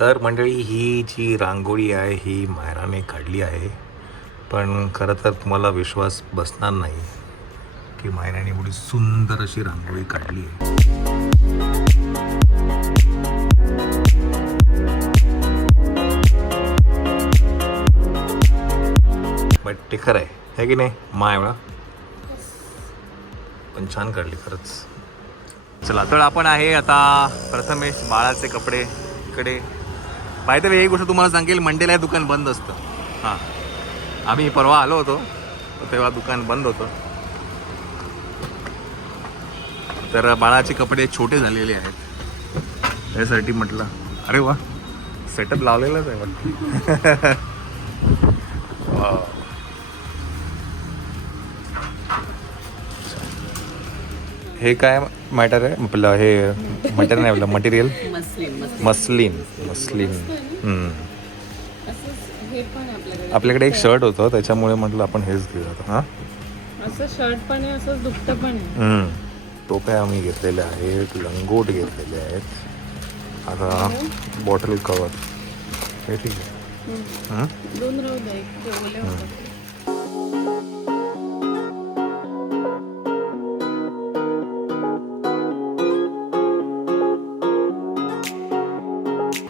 तर मंडळी ही जी रांगोळी आहे ही मायराने काढली आहे, पण खरं तर तुम्हाला विश्वास बसणार नाही की मायराने एवढी सुंदर अशी रांगोळी काढली आहे. बट ते खरं आहे की नाही माय एवढा पण छान काढली खरंच. चला तर आपण आहे आता प्रथमेश बाळाचे कपडे इकडे. पाहिजे तर एक गोष्ट तुम्हाला सांगेल, मंडेला हे दुकान बंद असतं. हां, आम्ही परवा आलो होतो तेव्हा दुकान बंद होतं. तर बाळाचे कपडे छोटे झालेले आहेत त्यासाठी म्हटलं अरे वा सेटअप लावलेलाच आहे वाटतं. हे काय मॅटर आहे आपलं, हे मॅटर नाही आपलं मटेरियल मस्लिन. आपल्याकडे एक शर्ट होतं त्याच्यामुळे म्हटलं आपण हेच घेऊया. हां, असं शर्ट पण आहे, असं दुपटं पण आहे. टोप्या आम्ही घेतलेल्या आहेत, लंगोट घेतलेले आहेत. आता बॉटल कवर हे ठीक आहे. दोन राहू द्या, एक ठेवले होते.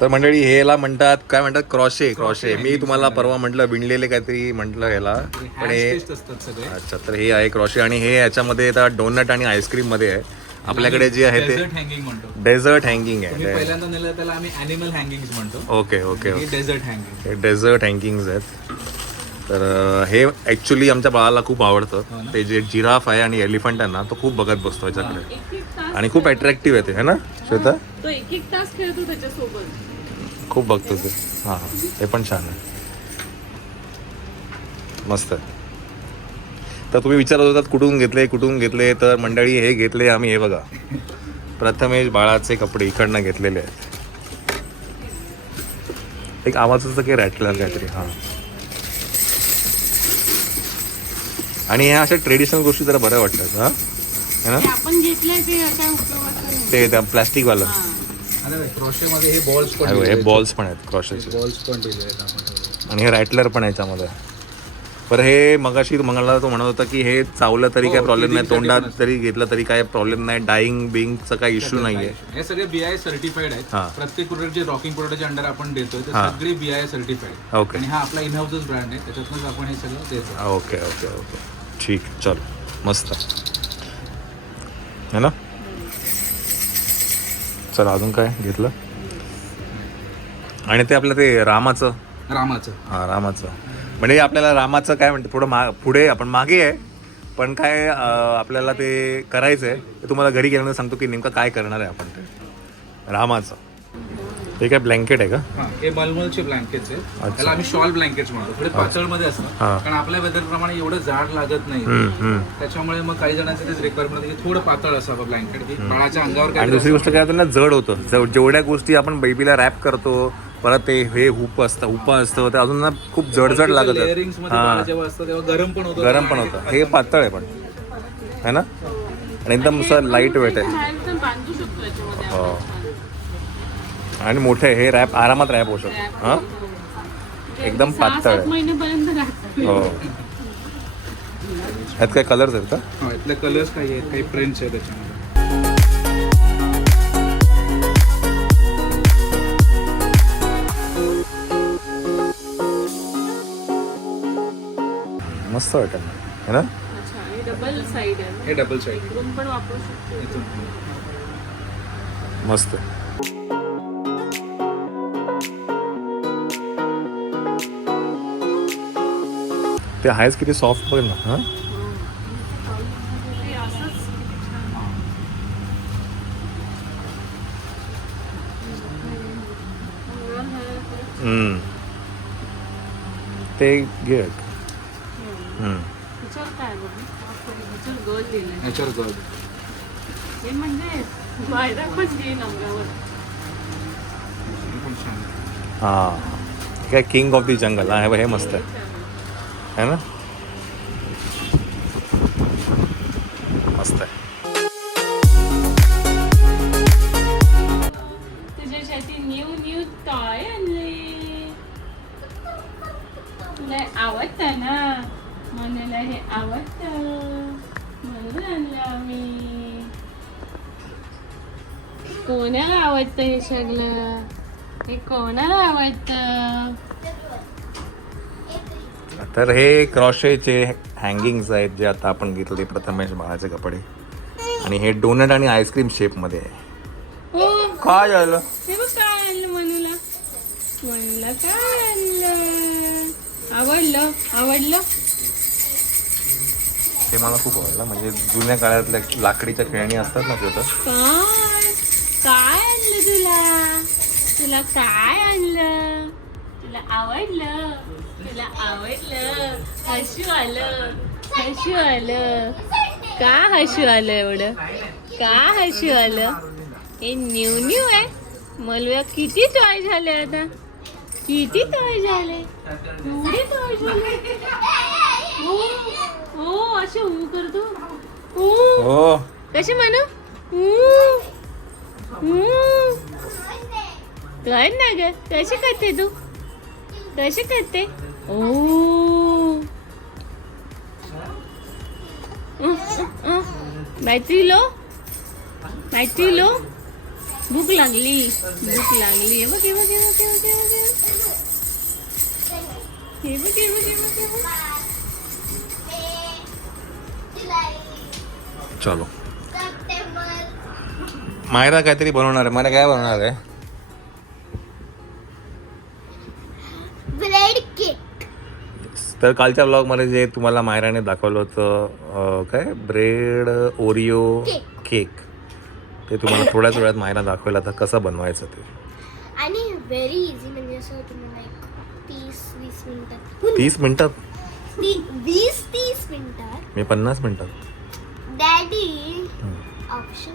तर मंडळी हेला म्हणतात काय म्हणतात क्रॉशे. मी तुम्हाला परवा म्हटलं विणलेले काहीतरी म्हटलं ह्याला, पण हे अच्छा तर हे आहे क्रॉशे. आणि हे याच्यामध्ये आता डोनट आणि आईस्क्रीम मध्ये आहे. आपल्याकडे जे आहे ते डेझर्ट हँगिंग आहे. पहिल्यांदा नेलं त्याला आम्ही ॲनिमल हँगिंग म्हणतो. ओके डेझर्ट हँगिंग, हे डेझर्ट हँगिंग्स आहेत. तर हे ॲक्च्युली आमच्या बाळाला खूप आवडतं. ते जे जिराफ आहे आणि एलिफंट आहे ना, तो खूप बघत बसतो याच्याकडे आणि खूप अट्रॅक्टिव्ह आहे ते, है ना श्वेता? तो एक तास खेळतो त्याच्यासोबत, खूप बघतो ते. हां, हे पण छान आहे, मस्त आहे. तर तुम्ही विचारत होतात कुठून घेतले, तर मंडळी हे घेतले आम्ही, हे बघा प्रथमेश बाळाचे कपडे इकडनं घेतलेले आहेत. एक आवाजाचं काही रॅटलर काहीतरी. हां, आणि ह्या अशा ट्रेडिशनल गोष्टी जरा बऱ्या वाटतात. हां, है ना? आपण घेतलंय ते काय उपयोगाचं नाही. ते त्या प्लास्टिकवालं. क्रॉशेमध्ये हे बॉल्स पण हे बॉल्स पण आहेत क्रॉशेचे, बॉल्स पण दिले आहेत. आणि हे रॅटलर पण आहे याच्यामध्ये. बरं, हे मगाशी मंगळला तो म्हणत होता की हे चावलं तरी काय प्रॉब्लेम नाही, तोंडात जरी घेतलं तरी काय प्रॉब्लेम नाही, डाईंग बिंगचा काही इश्यू नाही आहे. हे सगळे BIS सर्टिफाईड आहेत. प्रत्येक प्रोडक्ट जे रॉकिंग प्रोडक्टच्या अंडर आपण देतोय ते सगळे BIS सर्टिफाईड. ओके, आणि हा आपला इन हाऊसच ब्रँड आहे, त्याच्यातूनच आपण हे सगळं देतो. ओके ठीक, चल मस्त है ना. चल अजून काय घेतलं? आणि ते आपलं ते रामाचं. हां, रामाचं म्हणजे आपल्याला रामाचं काय म्हणते पुढे आपण मागे आहे, पण काय आपल्याला ते करायचं आहे. ते तुम्हाला घरी गेल्यानंतर सांगतो की नेमकं काय करणार आहे आपण ते रामाचं. हे काय ब्लँकेट आहे का? हे मलमलचे ब्लँकेट्स आहेत. त्याला आम्ही शॉल ब्लँकेट्स म्हणतो. थोडे पातळमध्ये असतात, कारण आपल्या वेदरप्रमाणे एवढं जाड लागत नाही. त्याच्यामुळे मग काही जणांचं तेच रिक्वायरमेंट की थोडं पातळ असावं ब्लँकेट, की बाळाच्या अंगावर. आणि दुसरी गोष्ट काय होतं ना, जड होतं. जेवढ्या गोष्टी आपण बेबीला रॅप करतो, परत ते हे हुपा असतं ते अजून ना खूप जड लागत. जेव्हा असतं तेव्हा गरम पण होतं. हे पातळ आहे पण, है ना, आणि एकदम असं लाईट वेट आहे. बांधू शकतो याच्यामध्ये हो, आपण. आणि मोठे हे रॅप आरामात रॅप होऊ शकतो. हां, एकदम पातळ आहे. 6-7 महिन्यापर्यंत राहतो. हो, ह्यात काय कलर्स आहेत का? इथले कलर्स काही आहेत, काही प्रिंट्स आहेत त्याच्यामध्ये. मस्त वाटत है ना. अच्छा, हे डबल साईड आहे. हे डबल साईड इकडून पण वापरू शकतो. मस्त. ते आहेच किती सॉफ्ट बघ ना. हां, हे असंच ते घे. ह्याच्यावर काय बघू, ह्याच्यावर गर्ल लिहिलंय. Nature girl. हे म्हणजे वायदा पण देईल अंगावर. हां, काय किंग ऑफ द जंगल. हां, हे मस्त आहे, है ना, मस्त आहे. त्याच्यासाठी न्यू टॉय आवडतं म्हणून आणलं आम्ही. कोणाला आवडतं हे सगळं? हे कोणाला आवडतं? तर हे क्रॉशेचे हँगिंग्स आहेत जे आता आपण घेतले प्रथमेश बाळाचे कपडे. आणि हे डोनट आणि आईस्क्रीम शेप मध्ये आहे. हो, काय झालं? हे बघ काय आणलं मनूला. मनूला काय आणलं? आवडलं? आवडलं? ते मला खूप आवडलं. म्हणजे जुन्या काळातल्या लाकडीच्या खेळणी असतात ना तिथं. काय काय आणलं तुला? तुला काय आणलं? तुला आवडलं? तुला आवडलं? हसू आलं? हसू आलं? का हसू आलं एवढं? का हसू आलं? हे न्यू न्यू आहे. मला किती टॉय झाले आता? किती टॉय झाले? एवढे टॉय झाले? हो हो, असे हू करतो. हो. कसे म्हणू? कर ना ग. कसे करते तू? कसे करते? ओ बॅटरी लो. Battery low. भूक लागली. भूक लागली. हे बघ हे बघ हे बघ हे बघ हे बघ हे बघ हे बघ हे बघ. चलो मायरा काहीतरी बनवणार आहे. मला काय बनवणार आहे? Bread cake. तर कालच्या ब्लॉग मध्ये जे तुम्हाला मायराने दाखवलं होतं काय ब्रेड ओरिओ केक, ते तुम्हाला थोड्याच वेळात मायरा दाखवायला आता कसं बनवायचं ते. आणि व्हेरी इझी. म्हणजे असं तुम्हाला एक 30-20 मिनिटात. 30 मिनिटात? 20-30 मिनिटात. मी 50 मिनिटात. Daddy option.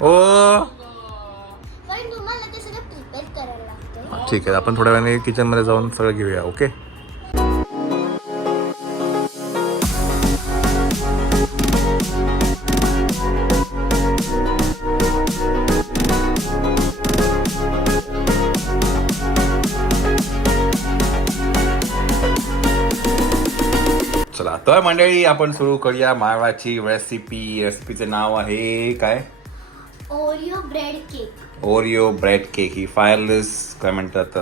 ओ पण तुम्हाला ते सगळं प्रिपेअर करायला लागतं. ठीक आहे, आपण थोड्या वेळाने किचन मध्ये जाऊन सगळं घेऊया. ओके. चला तर मंडळी आपण सुरू करूया मायराची रेसिपी. रेसिपीचे नाव आहे काय? Oreo bread cake. Oreo bread cake. ही फायरलेस काय म्हणतात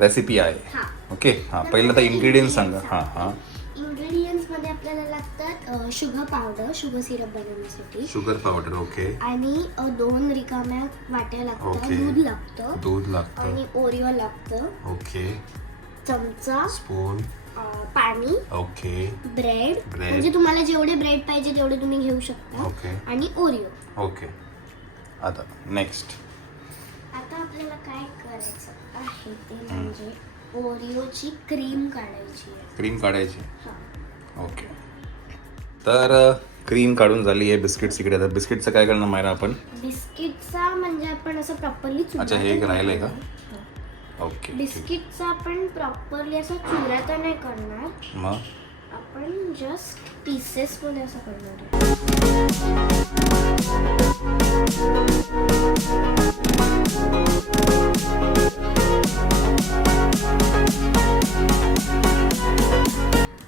रेसिपी आहे. हा. ओके. हां पहिलं तर इन्ग्रेडियंट सांगा. हां हां. इंग्रेडियंट्स मध्ये आपल्याला लागतात शुगर पावडर, शुगर सिरप बनवण्यासाठी. Sugar powder. ओके. आणि 2 रिकाम्या वाट्या लागतात. ओके. दूध लागतं. दूध लागतं. आणि ओरिओ लागतं. ओके. चमचा, स्पून. पाणी, ओके. ब्रेड. ब्रेड. म्हणजे तुम्हाला जेवढे ब्रेड पाहिजे तेवढे तुम्ही घेऊ शकता. ओके. आणि ओरिओ. ओके. आता नेक्स्ट. आता आपल्याला काय करायचं आहे ते म्हणजे ओरिओची क्रीम काढायची आहे. क्रीम काढायची. हा. ओके. तर क्रीम काढून झाली आहे. बिस्किट्स इकडे. आता बिस्किटचं काय करणार मायरा आपण? बिस्किटचा म्हणजे आपण असं प्रॉपरली अच्छा, हे एक राहिलंय का? ओके. बिस्किटचा आपण प्रॉपरली असं चुरा तर नाही करणार. मग आपण जस्ट पीसेस मध्ये असं करणार आहे.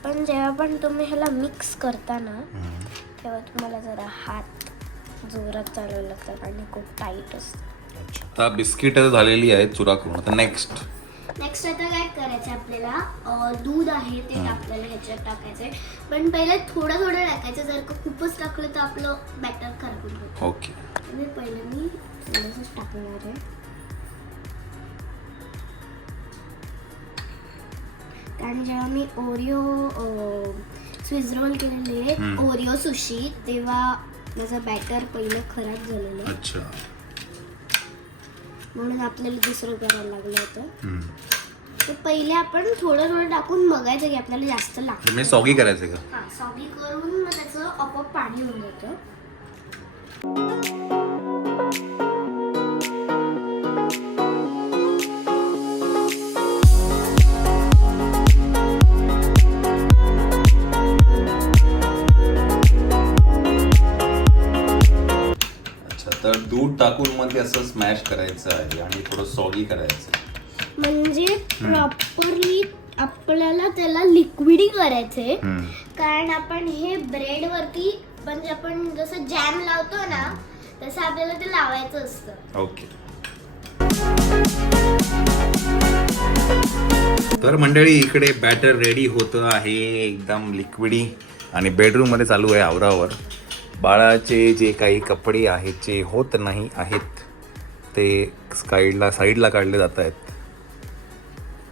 पण जेव्हा पण तुम्ही ह्याला मिक्स करता ना तेव्हा तुम्हाला जरा हात जोरात चालवायला लागतात आणि खूप टाईट असतं. आता बिस्किट झालेली आहे चुरा करून. आता नेक्स्ट आता काय करायचं आपल्याला दूध आहे ते आपल्याला ह्याच्यात टाकायचंय. पण पहिले थोडं थोडं टाकायचं. जर का खूपच टाकलं तर आपलं बॅटर खराब होतं. ओके. मी थोडंसंच टाकणार आहे. कारण जेव्हा मी ओरिओ स्विस रोल केलेले ओरिओ सुशी तेव्हा माझं बॅटर पहिलं खराब झालेलं. अच्छा. म्हणून आपल्याला दुसरं करायला लागलं होतं. तर पहिले आपण थोडं थोडं टाकून बघायचं की आपल्याला जास्त लागतं. मी सॉगी करायचं का? हा, सॉगी करून मग त्याचं आपोआप पाणी होऊन जातं. अच्छा, तर दूध टाकून मग ते असं स्मॅश करायचं आहे आणि थोडं सॉगी करायचं आहे. म्हणजे प्रॉपरली आपल्याला त्याला लिक्विडी करायचंय कारण आपण हे ब्रेड वरती म्हणजे आपण जसं जॅम लावतो ना तसं आपल्याला ते लावायचं असतं. ओके. तर मंडळी इकडे बॅटर रेडी होतं आहे एकदम लिक्विडी आणि बेडरूम मध्ये चालू आहे आवरावर. बाळाचे जे काही कपडे आहेत जे होत नाही आहेत ते साईडला काढले जात आहेत.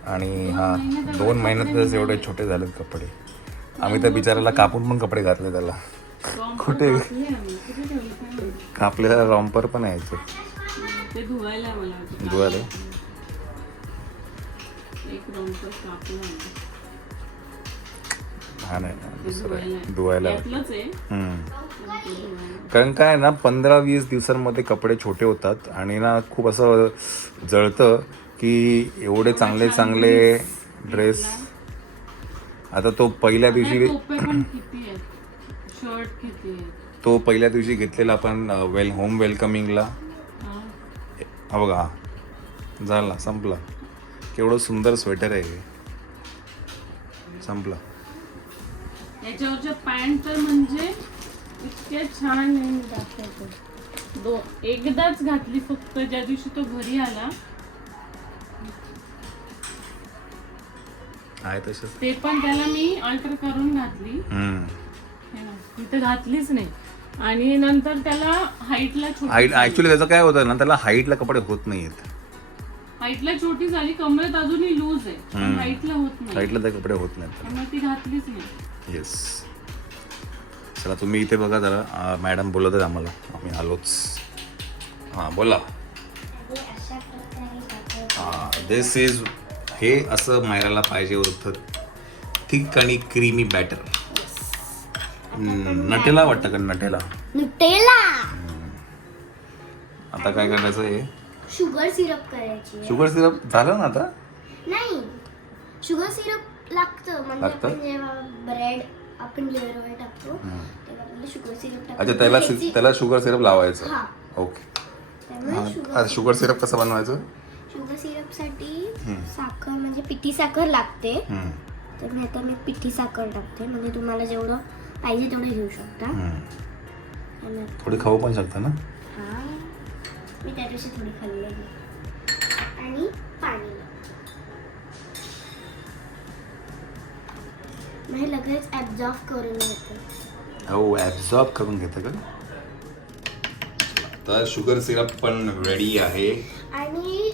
आणि हा 2 महिन्यातच एवढे छोटे झालेत कपडे. आम्ही तर बिचाराला कापून पण कपडे घातले त्याला. कुठे कापलेला रॉम्पर पण आहे ते धुवायला धुवायला. एक रॉम्पर कापला हा नाही दुसरं धुवायला. त्यातलंच आहे. कारण काय ना 15-20 दिवसांमध्ये कपडे छोटे होतात आणि ना खूप असं जळतं की एवढे चांगले चांगले ड्रेस. आता तो पहिल्या दिवशी टोपे पण किती आहेत, शर्ट किती आहेत. तो पहिल्या दिवशी घेतलेला आपण होम वेलकमिंगला. हा बघा झाला संपला. केवढं सुंदर स्वेटर आहे हे. संपला. याच्यावरच्या पॅन्ट तर म्हणजे इतक्या छान नाही दाखवतो. एकदाच घातली फक्त ज्या दिवशी तो घरी आला आहे तसंच. ते पण त्याला मी अल्टर करून घातली. हे ना, मी तर घातलीच नाही. आणि नंतर त्याला हाईटला हाईट ऍक्च्युली त्याचं काय होतं ना त्याला हाईटला कपडे होत नाहीत. हाईटला छोटी झाली, कमरेत अजूनही लूज आहे पण हाईटला होत नाही. हाईटला ते कपडे होत नाहीत. त्यामुळे ती घातलीच नाही. येस. चला तुम्ही इथे बघा जरा. मॅडम बोलत आहेत आम्हाला. आम्ही आलोच. हां बोला. दिस इज हे असं मायराला पाहिजे होतं. थिक आणि क्रीमी बॅटर. नटेला वाटतं का नटेला. आता काय करायचं हे शुगर सिरप करायची. शुगर सिरप झालं ना आता. नाही शुगर सिरप लागतं म्हणजे लागतं? आपण जेव्हा ब्रेड आपण लेअरवर टाकतो तेव्हा आपल्याला शुगर सिरप टाकतो. अच्छा त्याला शुगर सिरप लावायचं. हा. ओके. त्यामुळे शुगर सिरप कसं बनवायचं. शुगर सिरप साठी साखर म्हणजे पिठी साखर लागते. तर मी आता पिठी साखर टाकते म्हणजे तुम्हाला जेवढं पाहिजे तेवढं घेऊ शकता. आणि थोडी खाऊ पण शकता ना. हा मी त्या दिवशी थोडी खाल्लेली. आणि पाणी म्हणजे लगेच ऍब्झॉर्ब करून घेतं. हो ऍब्झॉर्ब करून घेतं का. तर शुगर सिरप पण रेडी आहे. आणि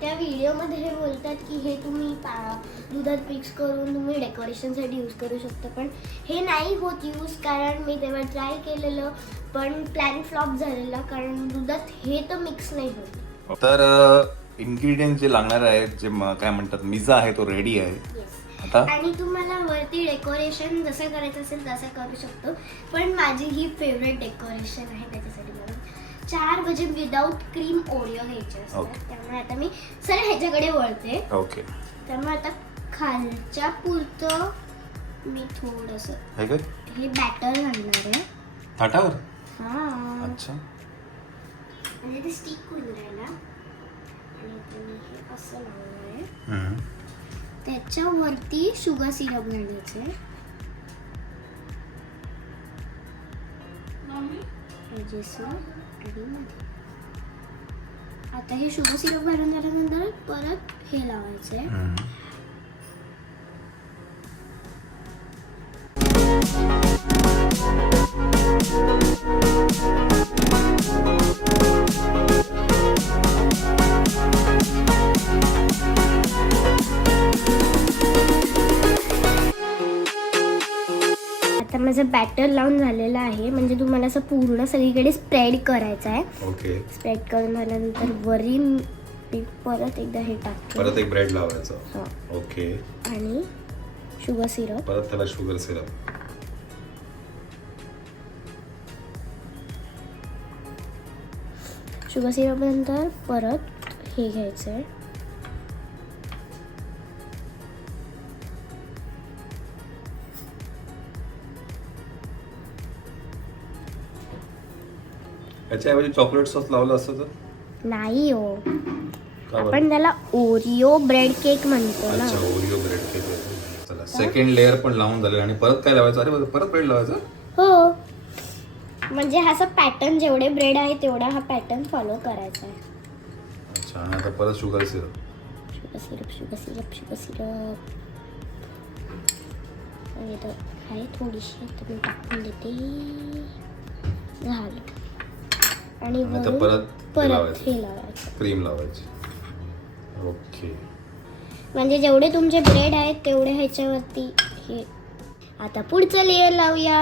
त्या व्हिडिओमध्ये हे बोलतात की हे तुम्ही दुधात मिक्स करून तुम्ही डेकोरेशनसाठी यूज करू शकता पण हे नाही होत यूज. कारण मी तेव्हा ट्राय केलेलं पण प्लॅन फ्लॉप झालेला कारण दुधात हे तर मिक्स नाही होत. तर इन्ग्रेडियंट जे लागणार आहेत जे काय म्हणतात मिजा आहे तो रेडी आहे आता. आणि तुम्हाला वरती डेकोरेशन जसं करायचं असेल तसं करू शकतो पण माझी ही फेवरेट डेकोरेशन आहे त्याच्यासाठी मला 4 भजी विदाउट क्रीम ओरिओ घ्यायचे असतात. त्यामुळे आता मी सरळ ह्याच्याकडे वळते. ओके. त्यामुळे आता खालच्या पुरतं मी थोडंसं हे बॅटर घालणार आहे ताटावर. हा अच्छा. म्हणजे ते स्टिक होऊन राहिला. आणि मी हे असं लावणार आहे. त्याच्यावरती शुगर सिरप घालायचे. आता हे शुगर सिरप घालून झाल्यानंतर परत हे लावायचंय. आता माझं बॅटर लावून झालेलं आहे म्हणजे तुम्हाला असं पूर्ण सगळीकडे स्प्रेड करायचं आहे. ओके. स्प्रेड करून झाल्यानंतर वरी परत एकदा हे टाकतो. परत एक ब्रेड लावायचं. ओके. आणि शुगर सिरप. परत त्याला शुगर सिरप. शुगर सिरप नंतर परत हे घ्यायचं आहे. याच्याऐवजी चॉकलेट सॉस लावलं असतं तर नाही हो आपण त्याला ओरिओ ब्रेड केक म्हणतो ना. अच्छा ओरिओ ब्रेड केक. चला सेकंड लेअर पण लावून झालं आणि परत काय लावायचं? अरे परत ब्रेड लावायचं. हो, म्हणजे हा असा पॅटर्न, जेवढे ब्रेड आहे तेवढा हा पॅटर्न फॉलो करायचा आहे. अच्छा आणि आता परत sugar syrup. Sugar syrup sugar syrup sugar syrup आणि तो आहे थोडीशी, तर मी टाकून देते. झालं. आणि आता वरून परत परत हे लावायचं. क्रीम लावायची. ओके. म्हणजे जेवढे तुमचे ब्रेड आहेत तेवढे ह्याच्यावरती हे. आता पुढचं लेअर लावूया.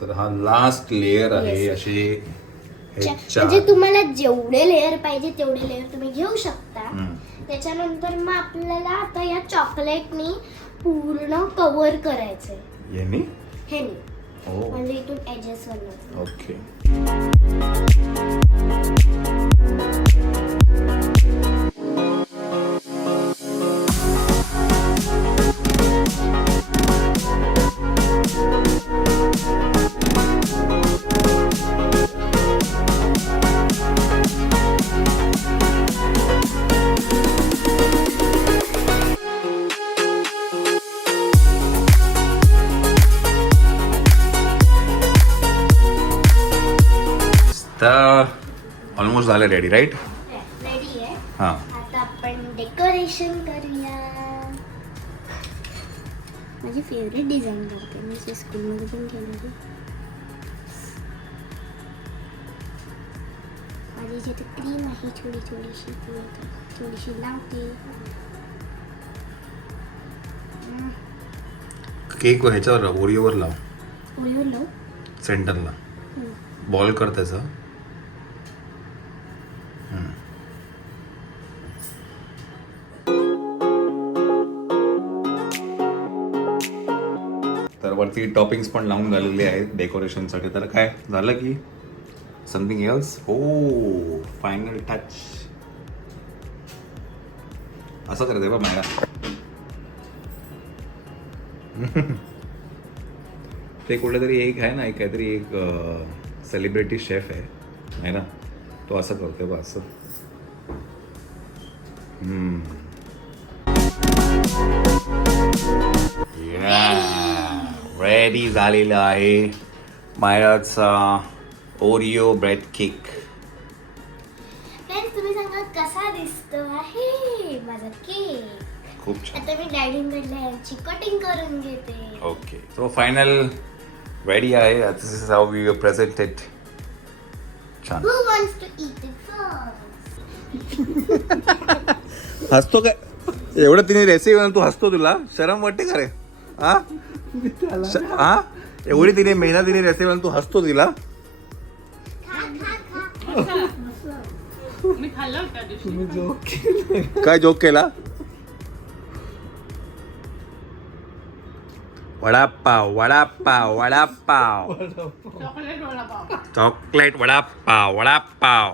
तर हा लास्ट लेअर आहे. असे हे म्हणजे तुम्हाला जेवढे लेअर पाहिजे तेवढे लेअर तुम्ही घेऊ शकता. हम्म. त्याच्यानंतर मग आपल्याला आता या चॉकलेटनी पूर्ण कव्हर करायचंय. यांनी हे ओ म्हणजे इथून एजेस वर. ओके. तर ऑलमोस्ट झालं रेडी राईट. रेडी आहे. हां आता आपण डेकोरेशन करूया. माझी फेवरेट डिझाईन करते मी, जे स्कूलमध्ये पण केलेली. माझी जिथे क्रीम आहे थोडीशी लावते. केक ह्याच्यावर ओरिओवर लाव. ओरिओ लाव. सेंटरला बॉल कर त्याचा. तर वरती टॉपिंग्स पण लावून झालेले आहेत डेकोरेशनसाठी. तर काय झालं की समथिंग एल्स. हो फायनल टच असं करते बा मॅडम. ते कुठलं तरी एक आहे ना, एक काहीतरी एक सेलिब्रिटी शेफ आहे ना, तो असं करतोय बा असं. रेडी झालेलं आहे मायराचा ओरिओ ब्रेड केक. फ्रेंड्स, तुम्ही सांगा कसा दिसतो आहे माझा केक. खूप छान. आता मी डॅडींकडल्या यांची कटिंग करून घेते. ओके, सो फायनल रेडी आहे. दिस इज हाऊ वी प्रेझेंटेड. छान. Who wants to eat it first? हसतो काय? एवढं तिने रेसिपी तू हसतो? तुला शरम वाटते का रे? हा हा, एवढी तिने मेहनतीने रेसिपी तू हसतो तिला? मी खाल्लं त्या दिवशी. काय जोक केला? वडापाव वडापाव वडापाव चॉकलेट वडापाव. चॉकलेट वडापाव वडापाव.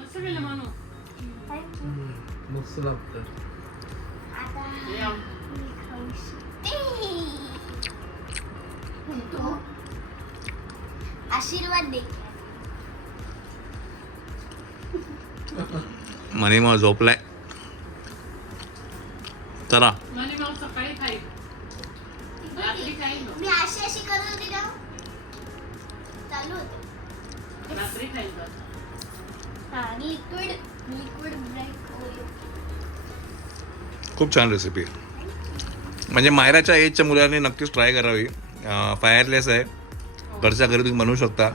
मस्त केलं म्हणून. मस्त लागतं. आता या. मी खाऊ शकते. तो आशीर्वाद दे. मनी मग झोपलाय. चला म्हणे मग सकाळी खाईल. रात्री खाईल. मी अशी करत होती ना, चालू होते. रात्री खाईल तर. हा, लिक्विड ब्रेड ओरिओ. खूप छान रेसिपी. म्हणजे मायराच्या एजच्या मुलांनी नक्कीच ट्राय करावी. फायरलेस आहे, घरच्या घरी तुम्ही बनवू शकता.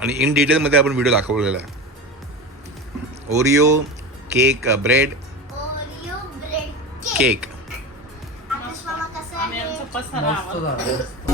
आणि इन डिटेलमध्ये आपण व्हिडिओ दाखवलेला आहे. Oreo cake bread Oreo bread cake. Akash मामा कसा आम्ही आहे? आमचं पसारा मस्त आवडतो. झालं.